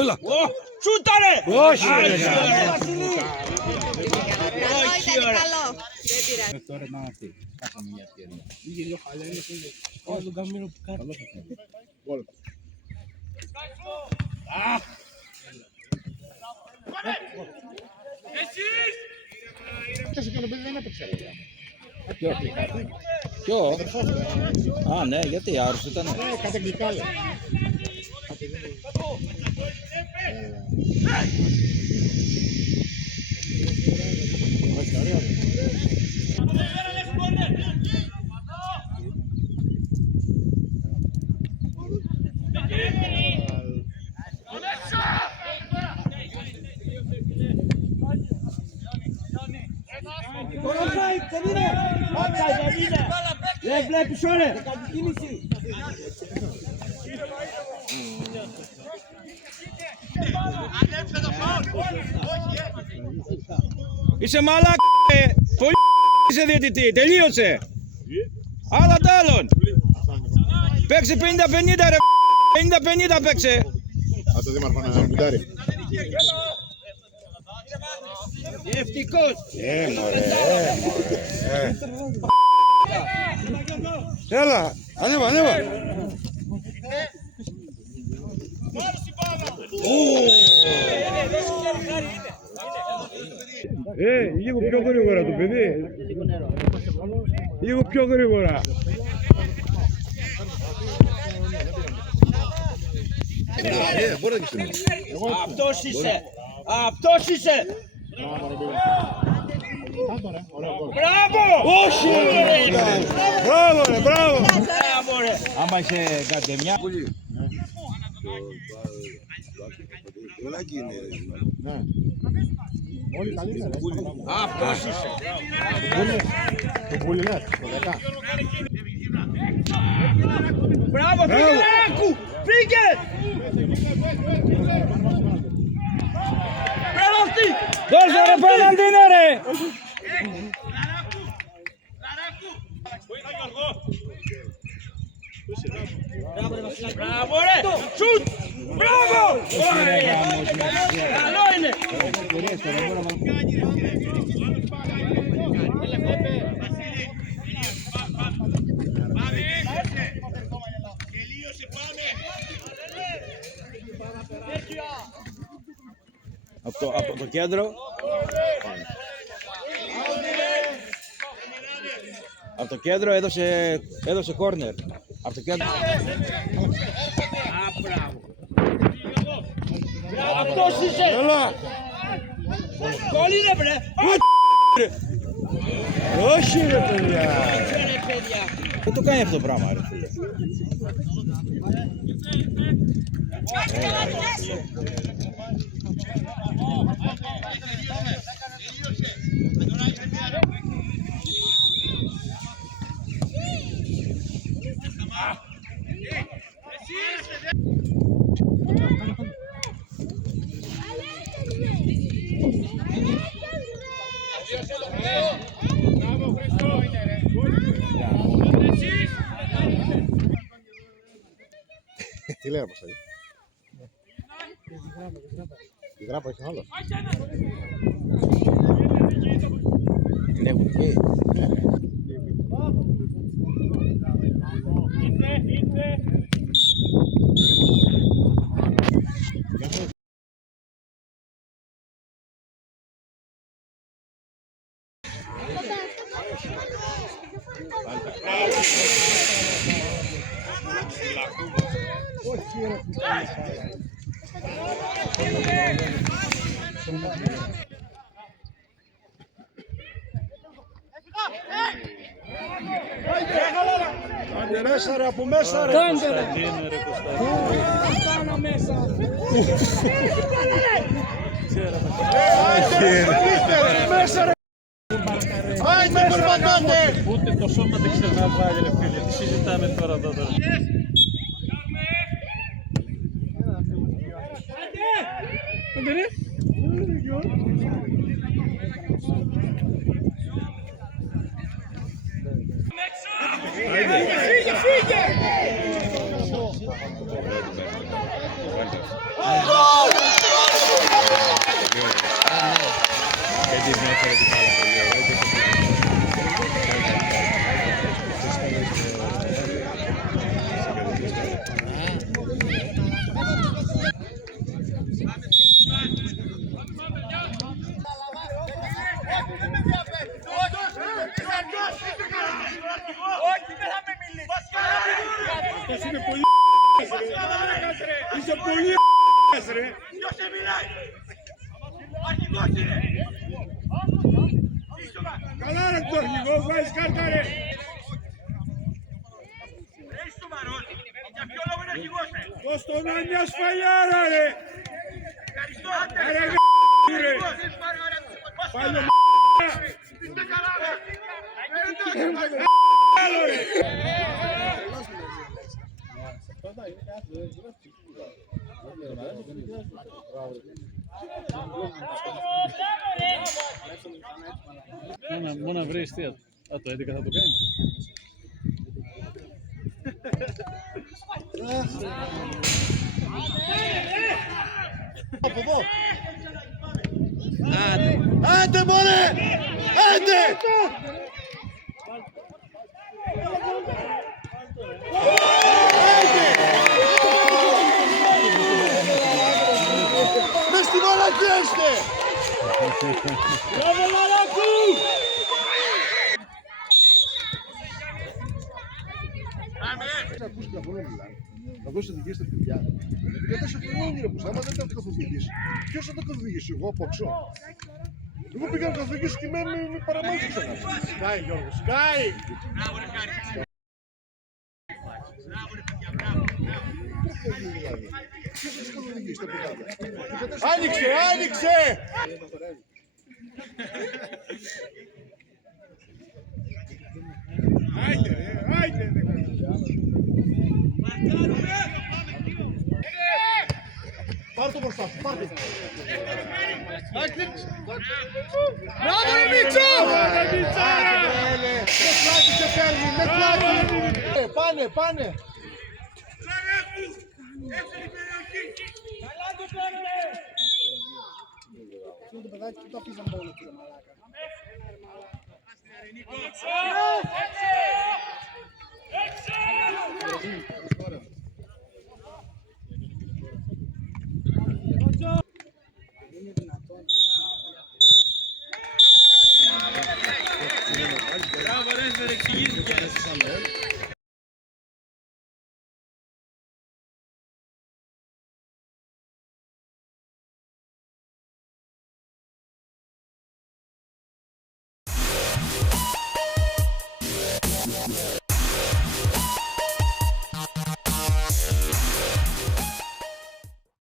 Έλα. Σούταρε! Όχι, ρε. Καλό. Τώρα να αυτή. Κάσαμε μια ευκαιρία. Είχε δύο χαλένες. Όχι, τον καμίνο που κάνει. Γκολ. Εσείς! Δεν έπαιξε. Ποιο? Α, ναι, γιατί άρρωστο ήταν. Καταγγλικά λέει. Όχι, ωραία. Δεν βλέπεις ωραία! Κάτι κίνηση! Είσαι μαλάκα, πολύ είσαι διαιτητή, τελείωσε. Άλλα τ' άλλον. Παίξε 50-50 ρε, 50-50 παίξε. Από το δήμαρχο να μουντάρει. Ευτυχώς! Έλα, ανέβα, ανέβα. Λίγο πιο γρήγορα το παιδί. Λίγο πιο γρήγορα. Αυτός είσαι! Αυτός είσαι! Μπράβο! Όχι! Μπράβο ρε, μπράβο! Μπράβο ρε! Άμα είσαι καντεμιά. Ναι. Όλοι καλοί είναι. Αυτός είσαι! Το πουλί λες, το 10. Μπράβο! Φύγε Ράκου! Φύγε! Μπράβο αυτή! Δώσε ρε πέναντι είναι ρε. Μπράβο ρε! Σουτ! Μπράβο! Καλό είναι! Από το κέντρο. Από το κέντρο έδωσε κόρνερ. Από το κέντρο. Αυτός είσαι! Έλα. Γκολ είναι βρε! Όχι ρε παιδιά. Ρε παιδιά! Δεν το κάνει αυτό το πράγμα ρε φίλε. Τι λέει όπως θέλει. Η γράπα έχει άλλο. Λέγουν και. Άντε μέσα ρε, από μέσα ρε. Πάνω μέσα! Μέσα ρε. Άιντε κορματάτε! Ούτε το σώμα δεν ξέρει να βάλει ρε φίλε, τι συζητάμε τώρα εδώ τώρα. Φύγε, φύγε! Αυτός είναι πολύ ρε. Είσαι πολύ ρε. Ποιος σε μιλάει! Αρχηγός είναι! Καλά ρε το αρχηγό, βάζεις κάρτα ρε. Ρε είσαι σοβαρός! Για ποιο λόγο είναι αρχηγός ρε! Δώσ' τον μια σφαλιάρα ρε. Ευχαριστώ! Ρε ρε. Πάλι Είστε καλά ρε! άλλο ρε. Μόνο να βρει τι. Το 11 θα το κάνει. Από εδώ. Άντε μωρέ! Άντε! Μες στη μαλακία είστε! Μπράβο Μαλάκου. Να δώσει οδηγίες στα παιδιά. Για 4 χρόνια ρε που άμα δεν τα καθοδηγήσει. Ποιος θα τα καθοδηγήσει, εγώ από έξω. Εγώ πήγα να καθοδηγήσω και με παραμάζησα. Σκάει Γιώργο, σκάει! Ποιος θα τους καθοδηγήσει τα παιδιά. Άνοιξε, άνοιξε! Άιντε ρε, άιντε ρε. Πάρ' το μπροστά σου, πάρ' το. Μπράβο ρε Μίτσο. Με πλάτη σε παίρνει, με πλάτη. Πάνε, πάνε. Το παιδάκι του το αφήσαν μόνο του, μαλάκα. Μπράβο ρε, δεν εξηγήθηκε.